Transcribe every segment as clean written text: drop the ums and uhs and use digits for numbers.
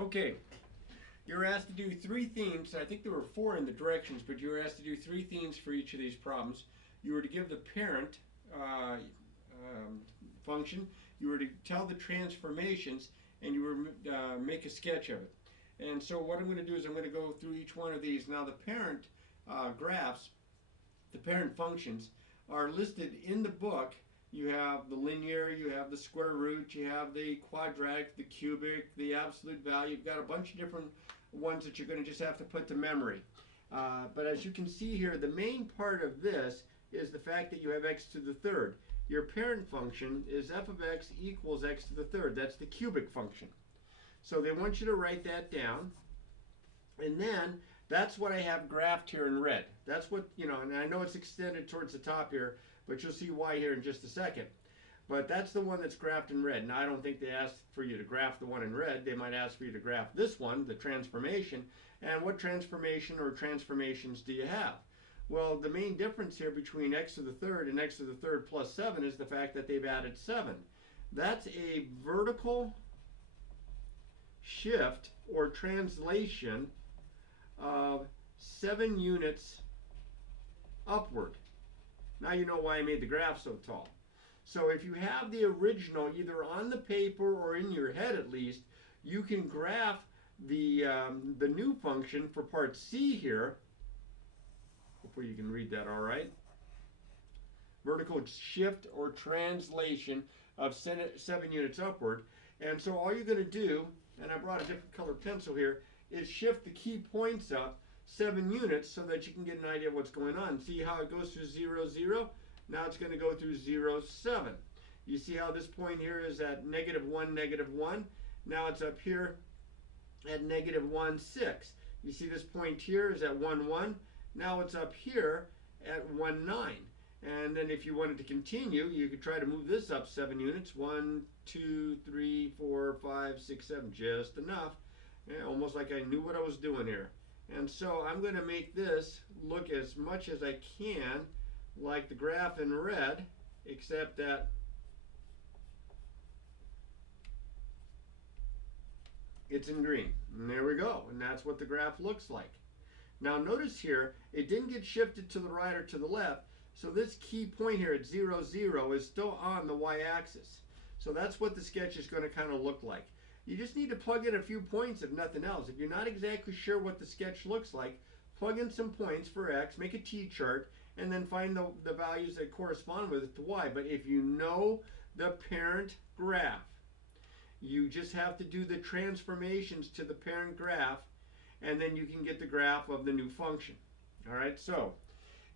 Okay, you're asked to do three themes. I think there were four in the directions, but you were asked to do three themes for each of these problems. You were to give the parent function, you were to tell the transformations, and you were make a sketch of it. And so what I'm going to do is I'm going to go through each one of these. Now the parent graphs, the parent functions, are listed in the book. You have the linear, you have the square root, you have the quadratic, the cubic, the absolute value. You've got a bunch of different ones that you're going to just have to put to memory. But as you can see here, the main part of this is the fact that you have x to the third. Your parent function is f of x equals x to the third. That's the cubic function. So they want you to write that down. And then that's what I have graphed here in red. That's what, and I know it's extended towards the top here, but you'll see why here in just a second. But that's the one that's graphed in red. Now, I don't think they asked for you to graph the one in red. They might ask for you to graph this one, the transformation. And what transformation or transformations do you have? Well, the main difference here between x to the third and x to the third plus 7 is the fact that they've added 7. That's a vertical shift or translation of 7 units upward. Now you know why I made the graph so tall. So if you have the original either on the paper or in your head at least, you can graph the new function for part C here. Hopefully you can read that all right. Vertical shift or translation of 7 units upward. And so all you're going to do, and I brought a different colored pencil here, is shift the key points up 7 units so that you can get an idea of what's going on. See how it goes through 0, 0? Now it's going to go through 0, 7. You see how this point here is at -1, -1? Now it's up here at -1, 6. You see this point here is at 1, 1. Now it's up here at 1, 9. And then if you wanted to continue, you could try to move this up 7 units. 1, 2, 3, 4, 5, 6, 7. Just enough. Yeah, almost like I knew what I was doing here. And so I'm going to make this look as much as I can like the graph in red, except that it's in green. And there we go. And that's what the graph looks like. Now notice here, it didn't get shifted to the right or to the left. So this key point here at 0, 0 is still on the y-axis. So that's what the sketch is going to kind of look like. You just need to plug in a few points if nothing else. If you're not exactly sure what the sketch looks like, plug in some points for x, make a t-chart, and then find the values that correspond with it to y. But if you know the parent graph, you just have to do the transformations to the parent graph, and then you can get the graph of the new function. All right, so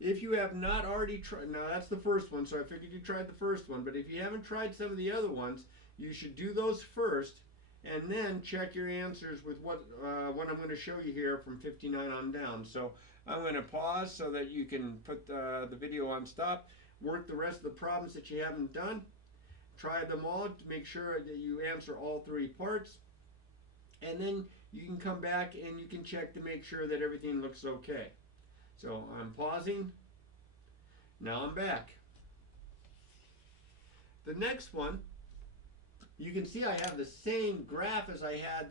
if you have not already tried, now that's the first one, so I figured you tried the first one, but if you haven't tried some of the other ones, you should do those first, and then check your answers with what I'm going to show you here from 59 on down. So I'm going to pause so that you can put the video on stop, work the rest of the problems that you haven't done, try them all to make sure that you answer all three parts, and then you can come back and you can check to make sure that everything looks okay. So I'm pausing. Now I'm back. The next one, you can see I have the same graph as I had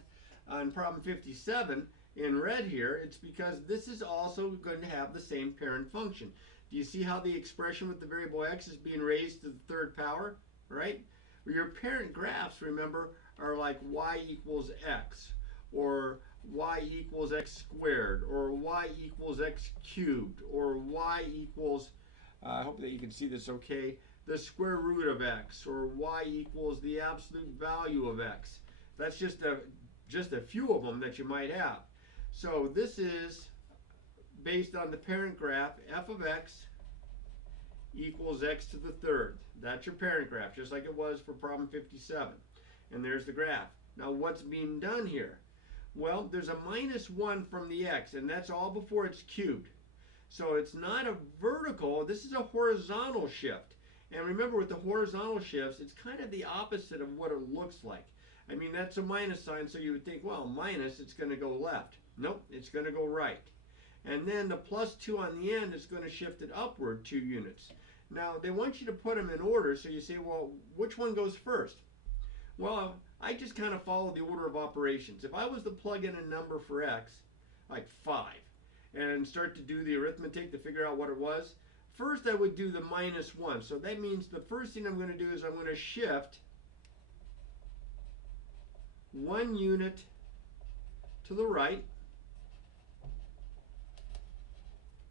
on problem 57 in red here. It's because this is also going to have the same parent function. Do you see how the expression with the variable x is being raised to the third power, right? Your parent graphs, remember, are like y equals x, or y equals x squared, or y equals x cubed, or y equals, I hope that you can see this okay, the square root of x, or y equals the absolute value of x. That's just a few of them that you might have. So this is based on the parent graph, f of x equals x to the third. That's your parent graph, just like it was for problem 57. And there's the graph. Now what's being done here? Well, there's a -1 from the x, and that's all before it's cubed. So it's not a vertical, this is a horizontal shift. And remember, with the horizontal shifts, it's kind of the opposite of what it looks like. I mean, that's a minus sign, so you would think, well, minus, it's going to go left. Nope, it's going to go right. And then the +2 on the end is going to shift it upward 2 units. Now, they want you to put them in order, so you say, well, which one goes first? Well, I just kind of follow the order of operations. If I was to plug in a number for x, like 5, and start to do the arithmetic to figure out what it was, first I would do the -1. So that means the first thing I'm going to do is I'm going to shift 1 unit to the right.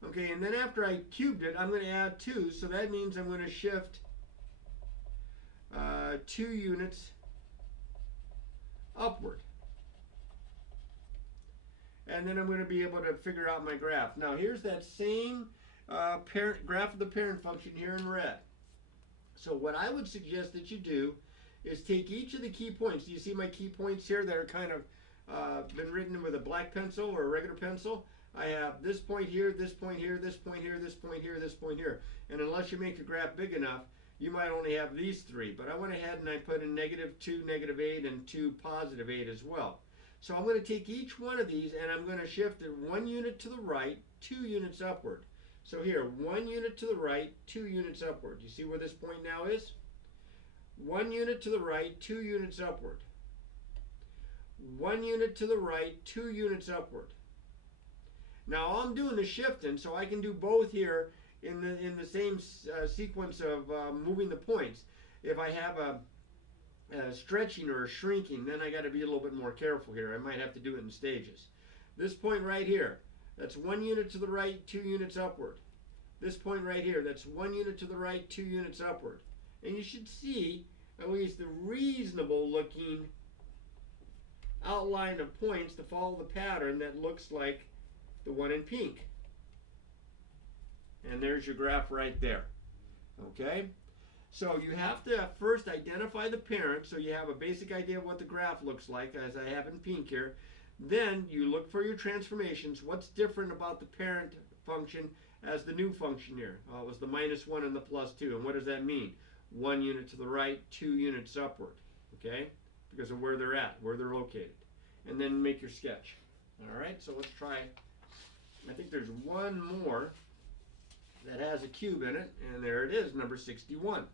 Okay, and then after I cubed it, I'm going to add 2. So that means I'm going to shift 2 units upward. And then I'm going to be able to figure out my graph. Now here's that same graph of the parent function here in red. So what I would suggest that you do is take each of the key points. Do you see my key points here that are kind of been written with a black pencil or a regular pencil? I have this point here, this point here, this point here, this point here, this point here. And unless you make your graph big enough, you might only have these 3. But I went ahead and I put in -2, -8, and 2, +8 as well. So I'm going to take each one of these and I'm going to shift it 1 unit to the right, 2 units upward. So here, 1 unit to the right, 2 units upward. You see where this point now is? 1 unit to the right, 2 units upward. 1 unit to the right, 2 units upward. Now I'm doing the shifting, so I can do both here in the same sequence of moving the points. If I have a stretching or a shrinking, then I got to be a little bit more careful here. I might have to do it in stages. This point right here, that's 1 unit to the right, 2 units upward. This point right here, that's 1 unit to the right, 2 units upward. And you should see at least a reasonable looking outline of points to follow the pattern that looks like the one in pink. And there's your graph right there. Okay? So you have to first identify the parent so you have a basic idea of what the graph looks like, as I have in pink here. Then you look for your transformations. What's different about the parent function as the new function here? It was the -1 and the +2. And what does that mean? 1 unit to the right, 2 units upward. Okay? Because of where they're at, where they're located. And then make your sketch. All right, so let's try. I think there's one more that has a cube in it, and there it is, number 61.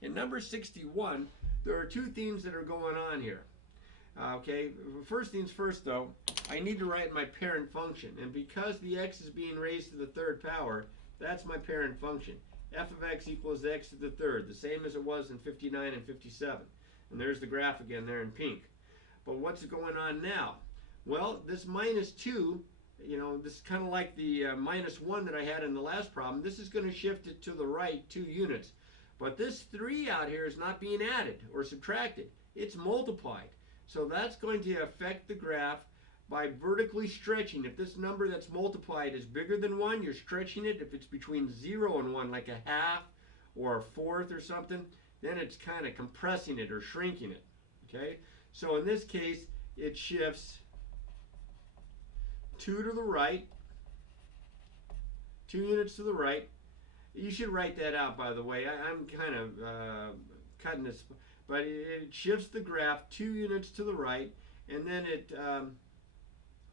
In number 61, there are 2 themes that are going on here. Okay, first things first though, I need to write my parent function, and because the x is being raised to the 3rd power, that's my parent function. F of x equals x to the 3rd, the same as it was in 59 and 57. And there's the graph again there in pink. But what's going on now? Well, this -2, you know, this is kind of like the -1 that I had in the last problem. This is going to shift it to the right 2 units. But this 3 out here is not being added or subtracted. It's multiplied. So that's going to affect the graph by vertically stretching. If this number that's multiplied is bigger than 1, you're stretching it. If it's between 0 and 1, like a half or a fourth or something, then it's kind of compressing it or shrinking it. Okay? So in this case, it shifts 2 to the right, 2 units to the right. You should write that out, by the way. I'm kind of cutting this, but it shifts the graph 2 units to the right, and then it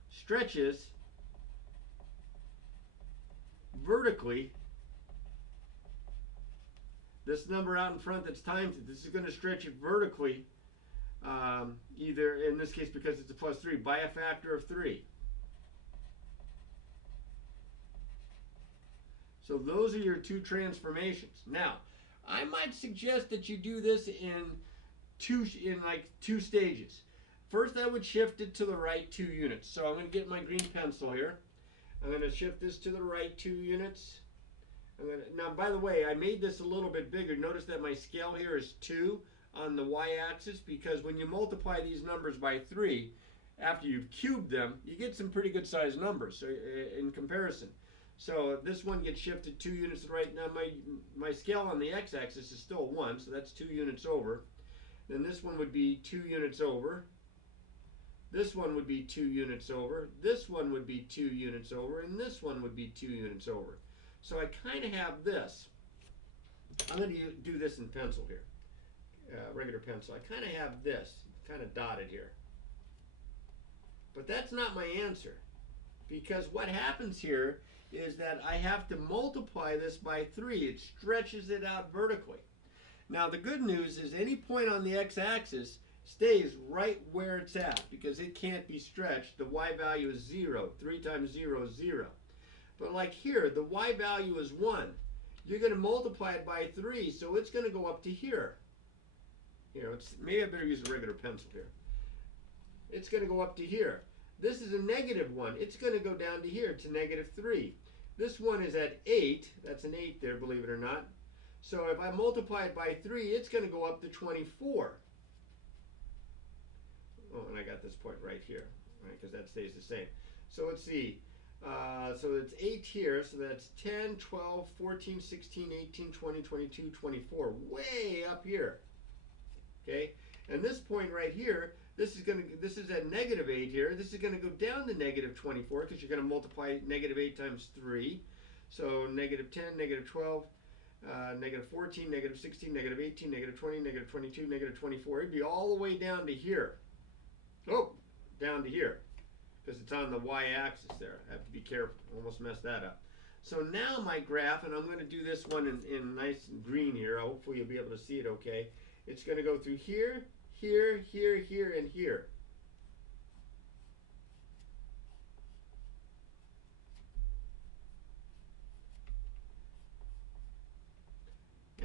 stretches vertically this number out in front that's times it. This is going to stretch it vertically, either in this case because it's a +3, by a factor of 3. So those are your 2 transformations. Now, I might suggest that you do this in 2 stages. First, I would shift it to the right 2 units. So I'm going to get my green pencil here. I'm going to shift this to the right 2 units. Now, by the way, I made this a little bit bigger. Notice that my scale here is 2 on the y-axis, because when you multiply these numbers by 3, after you've cubed them, you get some pretty good sized numbers. So in comparison. So this one gets shifted 2 units to the right. Now my scale on the x-axis is still 1, so that's 2 units over. Then this one would be 2 units over. This one would be 2 units over. This one would be 2 units over. And this one would be 2 units over. So I kind of have this. I'm going to do this in pencil here. Regular pencil. I kind of have this kind of dotted here. But that's not my answer. Because what happens here is that I have to multiply this by 3. It stretches it out vertically. Now the good news is any point on the x-axis stays right where it's at because it can't be stretched. The y value is 0. 3 times 0 is 0. But like here, the y value is 1. You're going to multiply it by 3, so it's going to go up to here. Here, maybe I better use a regular pencil here. It's going to go up to here. This is a negative 1. It's going to go down to here to negative 3. This one is at 8. That's an 8 there, believe it or not. So if I multiply it by 3, it's going to go up to 24. Oh, and I got this point right here, right? Because that stays the same. So let's see. So it's 8 here. So that's 10, 12, 14, 16, 18, 20, 22, 24. Way up here. Okay? And this point right here, this is at negative 8 here. This is going to go down to negative 24 because you're going to multiply negative 8 times 3. So negative 10, negative 12, negative 14, negative 16, negative 18, negative 20, negative 22, negative 24. It'd be all the way down to here. Oh, down to here. Because it's on the y-axis there. I have to be careful. Almost messed that up. So now my graph, and I'm going to do this one in nice and green here. Hopefully you'll be able to see it okay. It's going to go through here, here, here, here, and here.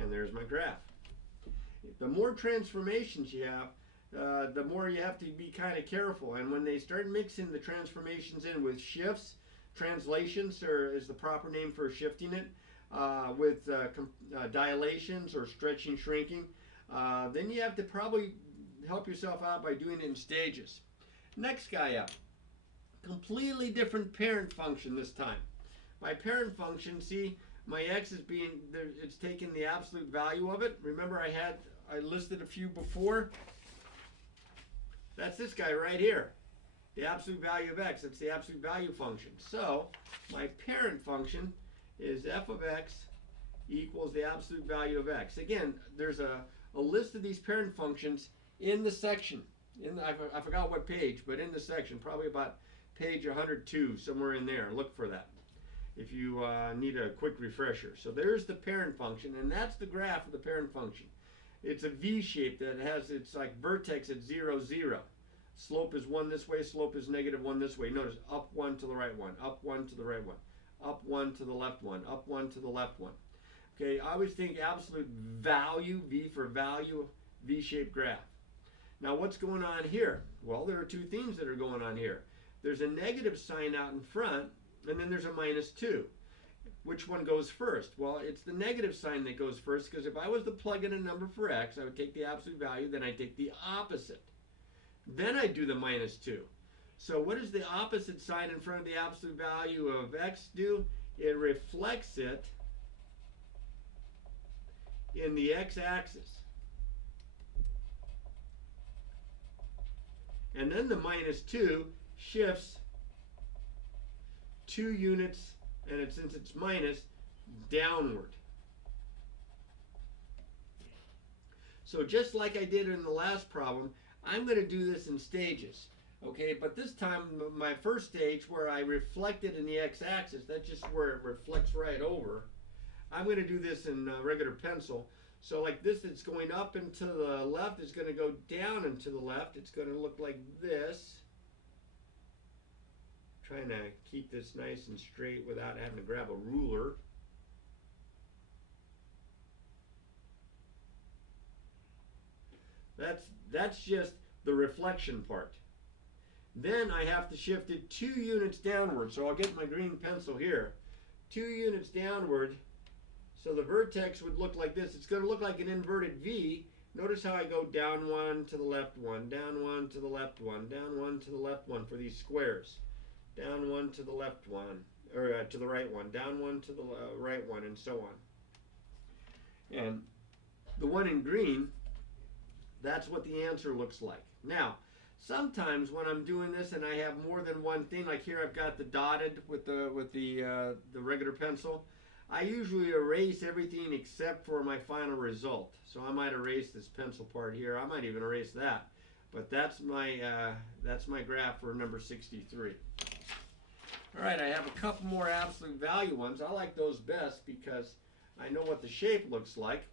And there's my graph. The more transformations you have, the more you have to be kind of careful. And when they start mixing the transformations in with shifts, translations is the proper name for shifting it, with dilations or stretching, shrinking, then you have to probably help yourself out by doing it in stages. Next guy up. Completely different parent function this time. My parent function, see, my x is it's taking the absolute value of it. Remember I listed a few before? That's this guy right here. The absolute value of x. It's the absolute value function. So my parent function is f of x equals the absolute value of x. Again, there's a list of these parent functions in the section. I forgot what page, but in the section, probably about page 102, somewhere in there. Look for that if you need a quick refresher. So there's the parent function, and that's the graph of the parent function. It's a V shape that has its like vertex at 0, 0. Slope is 1 this way, slope is negative 1 this way. Notice up 1 to the right 1, up 1 to the right 1, up 1 to the left 1, up 1 to the left 1. Okay, I always think absolute value, V for value, V-shaped graph. Now what's going on here? Well, there are two things that are going on here. There's a negative sign out in front, and then there's a -2. Which one goes first? Well, it's the negative sign that goes first, because if I was to plug in a number for x, I would take the absolute value, then I'd take the opposite. Then I'd do the -2. So what does the opposite sign in front of the absolute value of x do? It reflects it in the x-axis. And then the -2 shifts 2 units, and since it's minus, downward. So just like I did in the last problem, I'm going to do this in stages. Okay, but this time my first stage where I reflect it in the x-axis, that's just where it reflects right over. I'm going to do this in regular pencil. So like this, it's going up and to the left, it's going to go down and to the left. It's going to look like this. Trying to keep this nice and straight without having to grab a ruler. That's just the reflection part. Then I have to shift it 2 units downward. So I'll get my green pencil here. 2 units downward. So the vertex would look like this. It's going to look like an inverted V. Notice how I go down 1 to the left 1, down 1 to the left 1, down 1 to the left 1 for these squares. Down 1 to the left 1, or to the right 1, down 1 to the right 1, and so on. And the one in green, that's what the answer looks like. Now, sometimes when I'm doing this and I have more than one thing, like here I've got the dotted with the regular pencil, I usually erase everything except for my final result. So I might erase this pencil part here. I might even erase that. But that's my graph for number 63. All right, I have a couple more absolute value ones. I like those best because I know what the shape looks like.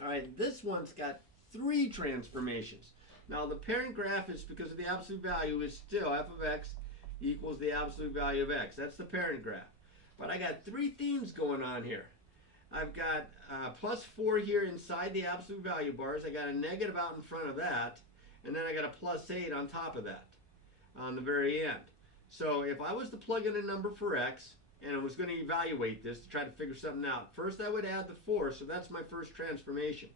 All right, this one's got 3 transformations. Now the parent graph is, because of the absolute value, is still f of x equals the absolute value of x. That's the parent graph. But I got three themes going on here. I've got plus 4 here inside the absolute value bars. I got a negative out in front of that. And then I got a plus 8 on top of that on the very end. So if I was to plug in a number for x, and I was going to evaluate this to try to figure something out, first I would add the 4, so that's my first transformation.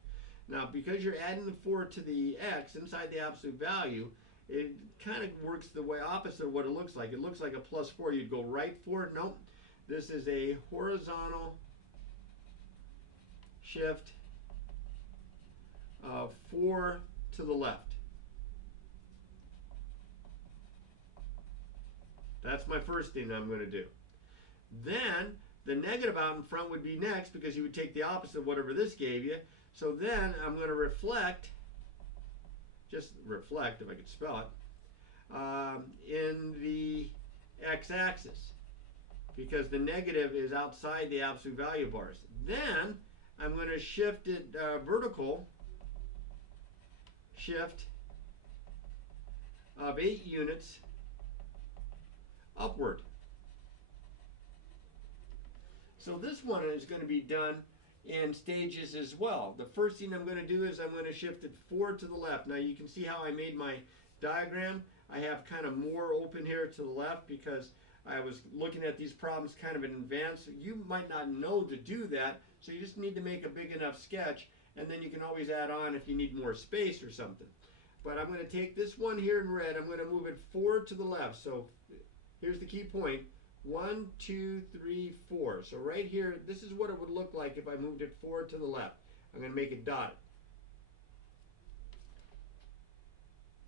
Now, because you're adding the 4 to the x inside the absolute value, it kind of works the way opposite of what it looks like. It looks like a plus 4. You'd go right for it. Nope. This is a horizontal shift of 4 to the left. That's my first thing I'm going to do. Then the negative out in front would be next, because you would take the opposite of whatever this gave you. So then I'm going to reflect, just reflect if I could spell it, in the x-axis, because the negative is outside the absolute value bars. Then I'm going to shift it vertical shift of 8 units upward. So this one is going to be done in stages as well. The first thing I'm going to do is I'm going to shift it 4 to the left. Now you can see how I made my diagram. I have kind of more open here to the left because I was looking at these problems kind of in advance. You might not know to do that, so you just need to make a big enough sketch, and then you can always add on if you need more space or something. But I'm going to take this one here in red, I'm going to move it 4 to the left. So here's the key point. 1, 2, 3, 4. So right here, this is what it would look like if I moved it 4 to the left. I'm going to make it dotted.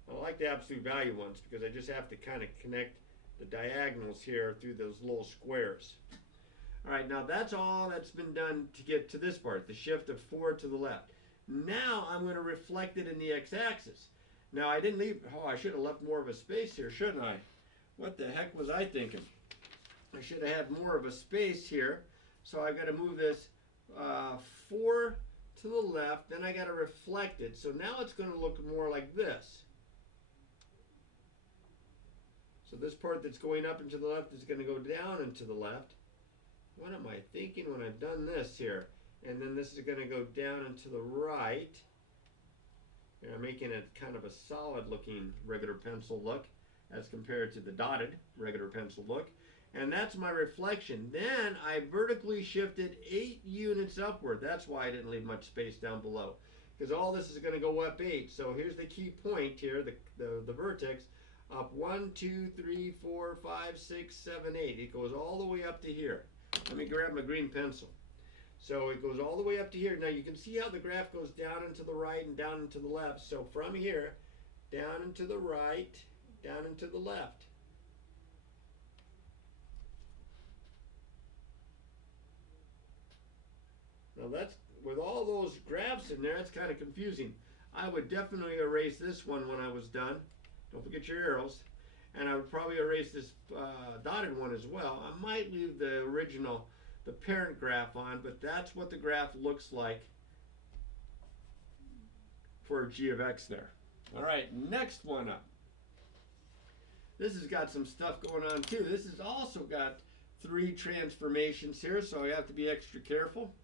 I like the absolute value ones because I just have to kind of connect the diagonals here through those little squares. All right, now that's all that's been done to get to this part, the shift of 4 to the left. Now I'm going to reflect it in the x-axis. Now I didn't leave, oh, I should have left more of a space here, shouldn't I? What the heck was I thinking? I should have had more of a space here. So I've got to move this 4 to the left, then I got to reflect it. So now it's going to look more like this. So this part that's going up and to the left is going to go down and to the left. What am I thinking when I've done this here? And then this is going to go down and to the right. And I'm making it kind of a solid looking regular pencil look as compared to the dotted regular pencil look. And that's my reflection. Then I vertically shifted 8 units upward. That's why I didn't leave much space down below, because all this is going to go up 8. So here's the key point here, the vertex. Up 1, 2, 3, 4, 5, 6, 7, 8. It goes all the way up to here. Let me grab my green pencil. So it goes all the way up to here. Now you can see how the graph goes down and to the right and down and to the left. So from here, down and to the right, down and to the left. Now that's, with all those graphs in there, it's kind of confusing. I would definitely erase this one when I was done. Don't forget your arrows. And I would probably erase this dotted one as well. I might leave the original, the parent graph on, but that's what the graph looks like for g of x there. All right, next one up. This has got some stuff going on too. This has also got 3 transformations here, so I have to be extra careful.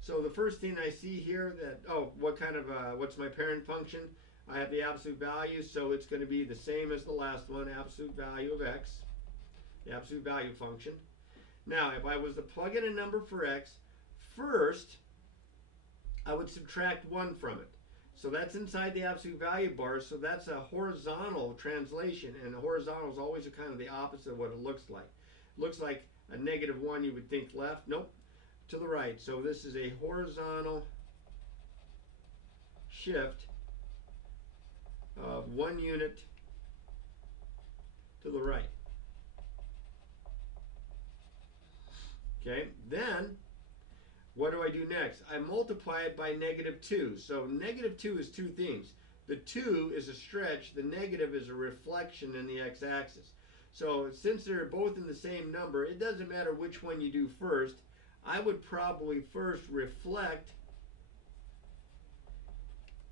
So the first thing I see here that, oh, what kind of, what's my parent function? I have the absolute value, so it's going to be the same as the last one, absolute value of x, the absolute value function. Now, if I was to plug in a number for x, first, I would subtract 1 from it. So that's inside the absolute value bar, so that's a horizontal translation, and a horizontal is always kind of the opposite of what it looks like. It looks like a -1, you would think left. Nope, to the right. So this is a horizontal shift of 1 unit to the right. Okay, then what do I do next? I multiply it by -2. So -2 is 2 things. The 2 is a stretch, the negative is a reflection in the x-axis. So since they're both in the same number, it doesn't matter which one you do first. I would probably first reflect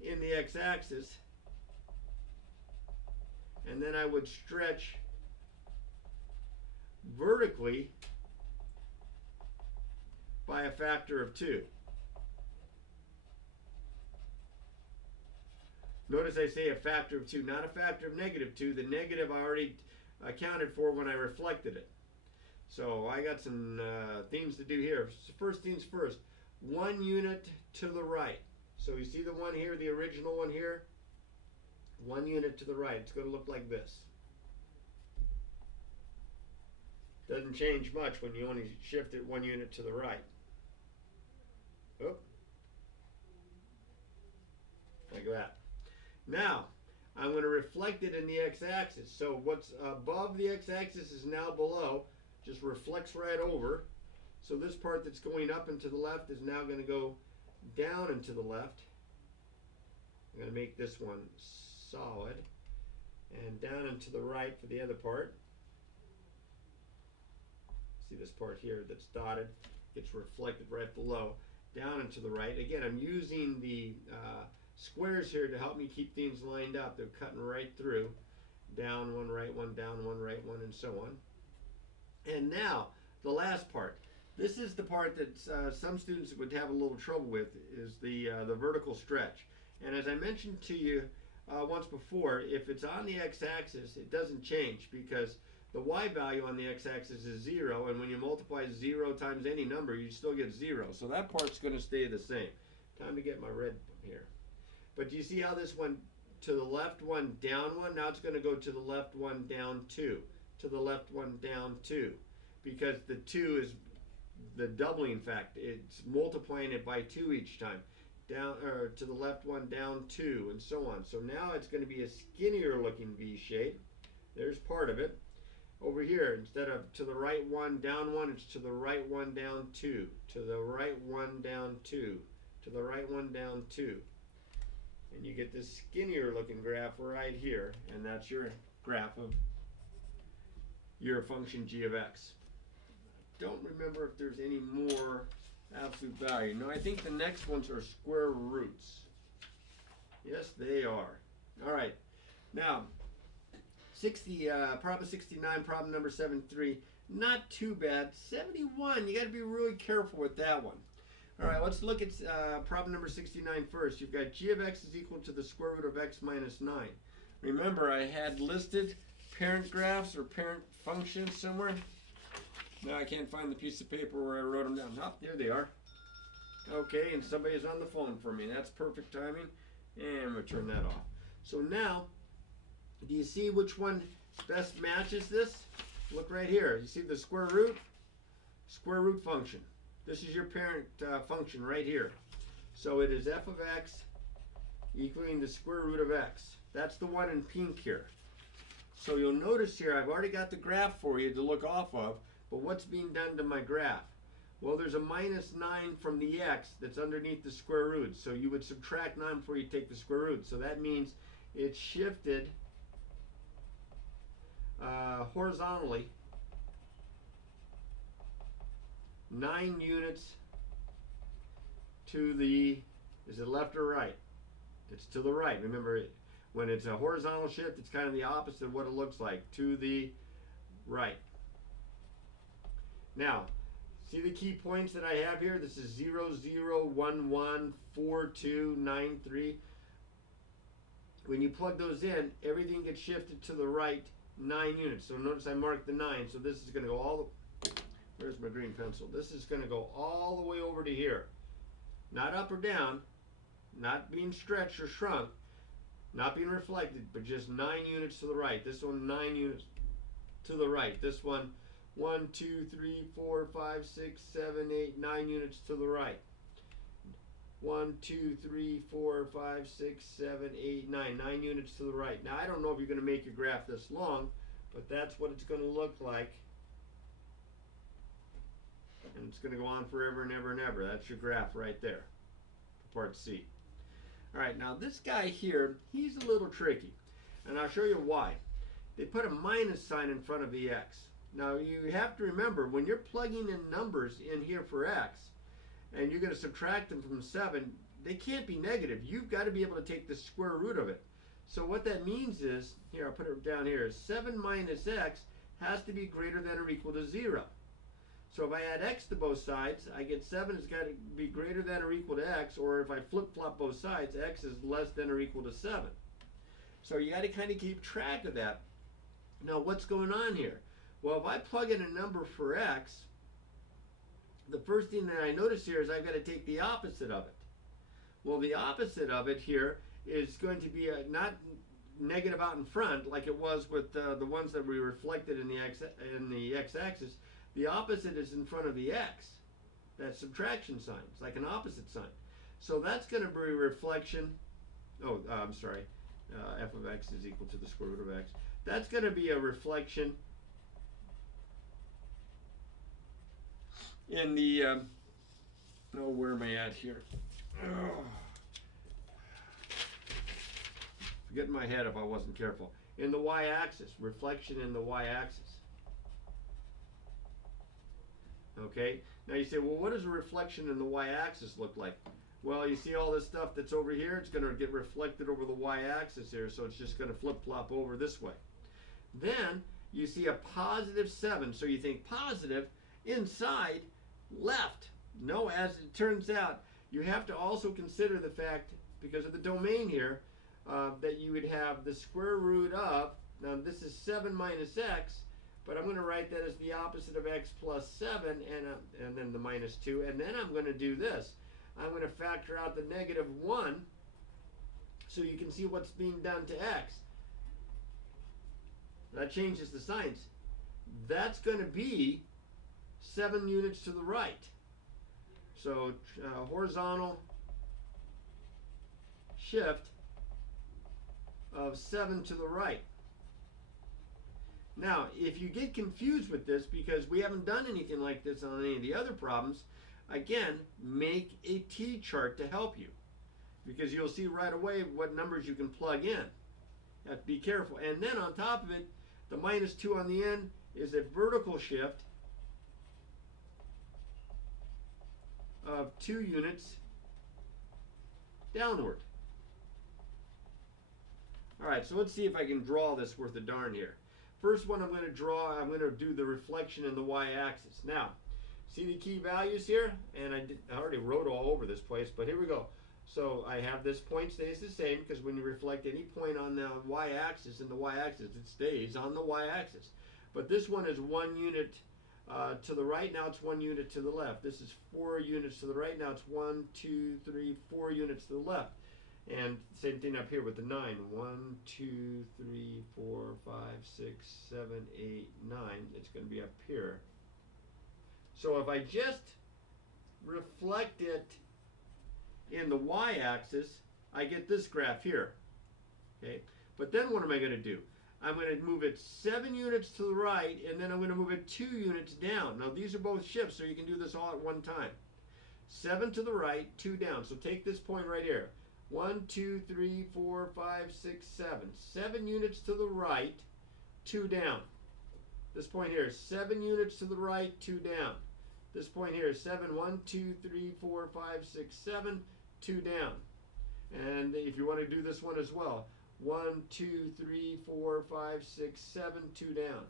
in the x-axis and then I would stretch vertically by a factor of 2. Notice I say a factor of 2, not a factor of -2. The negative I already accounted for when I reflected it. So I got some things to do here. First things first, 1 unit to the right. So you see the one here, the original one here? 1 unit to the right. It's going to look like this. Doesn't change much when you only shift it 1 unit to the right. Oop. Like that. Now, I'm going to reflect it in the x-axis. So what's above the x-axis is now below. Just reflects right over. So this part that's going up and to the left is now going to go down and to the left. I'm going to make this one solid. And down and to the right for the other part. See this part here that's dotted. Gets reflected right below. Down and to the right. Again, I'm using the squares here to help me keep things lined up. They're cutting right through. Down one, right one, down one, right one, and so on. And now, the last part. This is the part that some students would have a little trouble with, is the vertical stretch. And as I mentioned to you once before, if it's on the x-axis, it doesn't change because the y value on the x-axis is 0, and when you multiply 0 times any number, you still get 0. So that part's going to stay the same. Time to get my red here. But do you see how this went to the left one, down one? Now it's going to go to the left one, down 2. To the left one, down 2. Because the 2 is the doubling factor. It's multiplying it by 2 each time. Down, or to the left one, down 2, and so on. So now it's going to be a skinnier looking V shape. There's part of it. Over here, instead of to the right one, down 1, it's to the right one, down 2. To the right one, down 2. To the right one, down 2. And you get this skinnier looking graph right here, and that's your graph of your function g of x. Don't remember if there's any more absolute value. No, I think the next ones are square roots. Yes, they are. All right. Now, problem 69, problem number 73. Not too bad. 71, you got to be really careful with that one. All right, let's look at problem number 69 first. You've got g of x is equal to the square root of x minus 9. Remember, I had listed parent graphs or parent functions somewhere. Now I can't find the piece of paper where I wrote them down. Oh, there they are. Okay, and somebody's on the phone for me. That's perfect timing. And I'm going to turn that off. So now, do you see which one best matches this? Look right here. You see the square root? Square root function. This is your parent function right here. So it is f of x equaling the square root of x. That's the one in pink here. So you'll notice here I've already got the graph for you to look off of, but what's being done to my graph? Well, there's a minus 9 from the x that's underneath the square root. So you would subtract 9 before you take the square root. So that means it's shifted horizontally 9 units to the, is it left or right? It's to the right. Remember, when it's a horizontal shift, it's kind of the opposite of what it looks like, to the right. Now, see the key points that I have here? This is 0, 0, 1, 1, 4, 2, 9, 3. When you plug those in, everything gets shifted to the right 9 units. So notice I marked the 9. So this is going to go all the, where's my green pencil? This is going to go all the way over to here. Not up or down, not being stretched or shrunk, not being reflected, but just 9 units to the right. This one, 9 units to the right. This one, 1, 2, 3, 4, 5, 6, 7, 8, 9 units to the right. 1, 2, 3, 4, 5, 6, 7, 8, 9. 9 units to the right. Now, I don't know if you're going to make your graph this long, but that's what it's going to look like. And it's going to go on forever and ever and ever. That's your graph right there, part C. All right, now this guy here, he's a little tricky. And I'll show you why. They put a minus sign in front of the x. Now, you have to remember, when you're plugging in numbers in here for x, and you're going to subtract them from 7, they can't be negative. You've got to be able to take the square root of it. So what that means is, here I'll put it down here, 7 minus x has to be greater than or equal to 0. So if I add x to both sides, I get 7 has got to be greater than or equal to x, or if I flip-flop both sides, x is less than or equal to 7. So you got to kind of keep track of that. Now what's going on here? Well, if I plug in a number for x, the first thing that I notice here is I've got to take the opposite of it. Well, the opposite of it here is going to be not negative out in front like it was with the ones that we reflected in the x-axis. The opposite is in front of the x. That's subtraction sign. It's like an opposite sign. So that's going to be a reflection. Oh, I'm sorry. F of x is equal to the square root of x. That's going to be a reflection in the, oh, where am I at here? Oh. Forgetting my head if I wasn't careful. In the y-axis, reflection in the y-axis. Okay, now you say, well, what does a reflection in the y-axis look like? Well, you see all this stuff that's over here, it's going to get reflected over the y-axis here, so it's just going to flip-flop over this way. Then you see a positive 7, so you think positive, inside, left. No, as it turns out, you have to also consider the fact, because of the domain here, that you would have the square root of, now this is 7 minus x, but I'm going to write that as the opposite of x plus 7, and then the minus 2, and then I'm going to do this. I'm going to factor out the negative 1, so you can see what's being done to x. That changes the signs. That's going to be 7 units to the right. So horizontal shift of 7 to the right. Now, if you get confused with this because we haven't done anything like this on any of the other problems, again, make a T-chart to help you, because you'll see right away what numbers you can plug in. You have to be careful. And then on top of it, the minus 2 on the end is a vertical shift of 2 units downward. All right, so let's see if I can draw this worth a darn here. First one I'm going to draw, I'm going to do the reflection in the y-axis. Now, see the key values here? And I already wrote all over this place, but here we go. So I have this point stays the same, because when you reflect any point on the y-axis, in the y-axis, it stays on the y-axis. But this one is 1 unit to the right, now it's 1 unit to the left. This is 4 units to the right, now it's 1, 2, 3, 4 units to the left. And same thing up here with the 9. 1, 2, 3, 4, 5, 6, 7, 8, 9. It's going to be up here. So if I just reflect it in the y-axis, I get this graph here. Okay, but then what am I going to do? I'm going to move it 7 units to the right, and then I'm going to move it 2 units down. Now these are both shifts, so you can do this all at one time. 7 to the right, 2 down. So take this point right here. 1, 2, 3, 4, 5, 6, 7. 7 units to the right, 2 down. This point here is 7 units to the right, 2 down. This point here is 7, 1, 2, 3, 4, 5, 6, 7, 2 down. And if you want to do this one as well, 1, 2, 3, 4, 5, 6, 7, 2 down.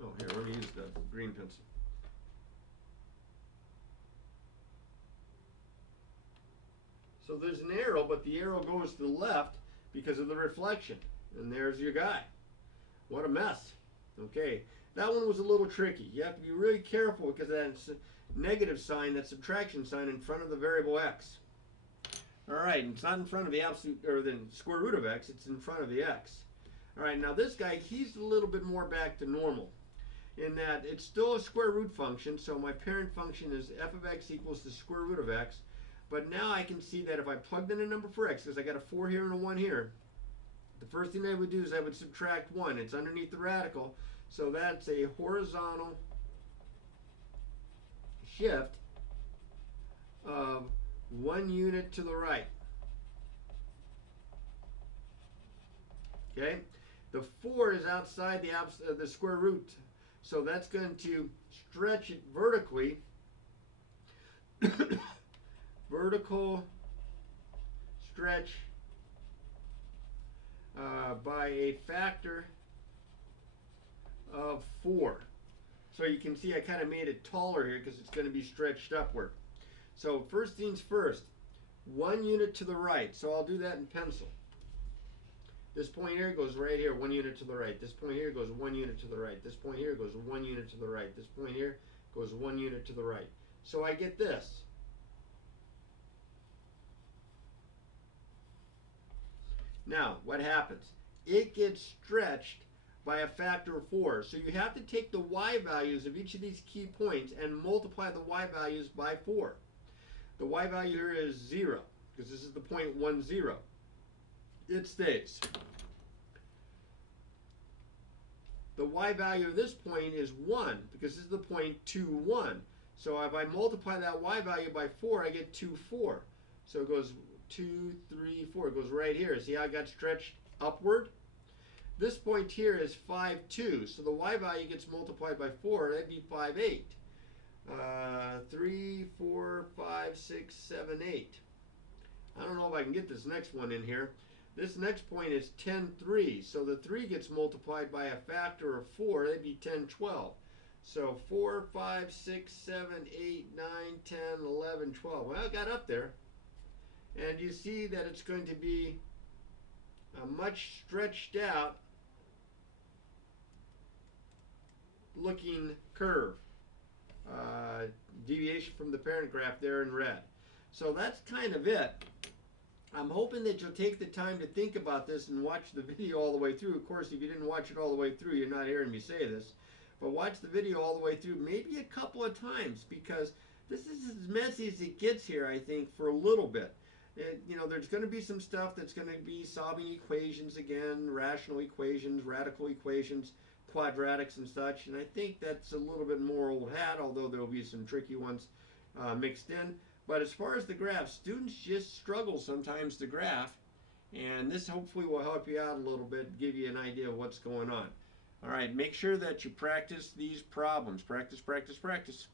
Oh, here, let me use the green pencil. So there's an arrow, but the arrow goes to the left because of the reflection. And there's your guy. What a mess. Okay, that one was a little tricky. You have to be really careful because that's a negative sign, that subtraction sign in front of the variable x. All right, and it's not in front of the absolute, or the square root of x, it's in front of the x. All right, now this guy, he's a little bit more back to normal in that it's still a square root function, so my parent function is f of x equals the square root of x. But now I can see that if I plugged in a number for x, because I got a 4 here and a 1 here, the first thing I would do is I would subtract 1. It's underneath the radical, so that's a horizontal shift of 1 unit to the right. Okay, the 4 is outside the square root, so that's going to stretch it vertically. Vertical stretch by a factor of 4. So you can see I kind of made it taller here because it's going to be stretched upward. So first things first, 1 unit to the right. So I'll do that in pencil. This point here goes right here, 1 unit to the right. This point here goes 1 unit to the right. This point here goes 1 unit to the right. This point here goes 1 unit to the right. So I get this. Now, what happens? It gets stretched by a factor of 4. So you have to take the y values of each of these key points and multiply the y values by 4. The y value here is 0, because this is the point 1, 0. It stays. The y value of this point is 1, because this is the point 2, 1. So if I multiply that y value by 4, I get 2, 4. So it goes 2, 3, 4. It goes right here. See how it got stretched upward? This point here is 5, 2. So the y value gets multiplied by 4. That'd be 5, 8. 3, 4, 5, 6, 7, 8. I don't know if I can get this next one in here. This next point is 10, 3. So the 3 gets multiplied by a factor of 4. That'd be 10, 12. So 4, 5, 6, 7, 8, 9, 10, 11, 12. Well, it got up there. And you see that it's going to be a much stretched out looking curve. Deviation from the parent graph there in red. So that's kind of it. I'm hoping that you'll take the time to think about this and watch the video all the way through. Of course, if you didn't watch it all the way through, you're not hearing me say this. But watch the video all the way through, maybe a couple of times, because this is as messy as it gets here, I think, for a little bit. There's going to be some stuff that's going to be solving equations again, rational equations, radical equations, quadratics and such. And I think that's a little bit more old hat, although there will be some tricky ones mixed in. But as far as the graph, students just struggle sometimes to graph, and this hopefully will help you out a little bit, give you an idea of what's going on. All right, make sure that you practice these problems. Practice, practice, practice.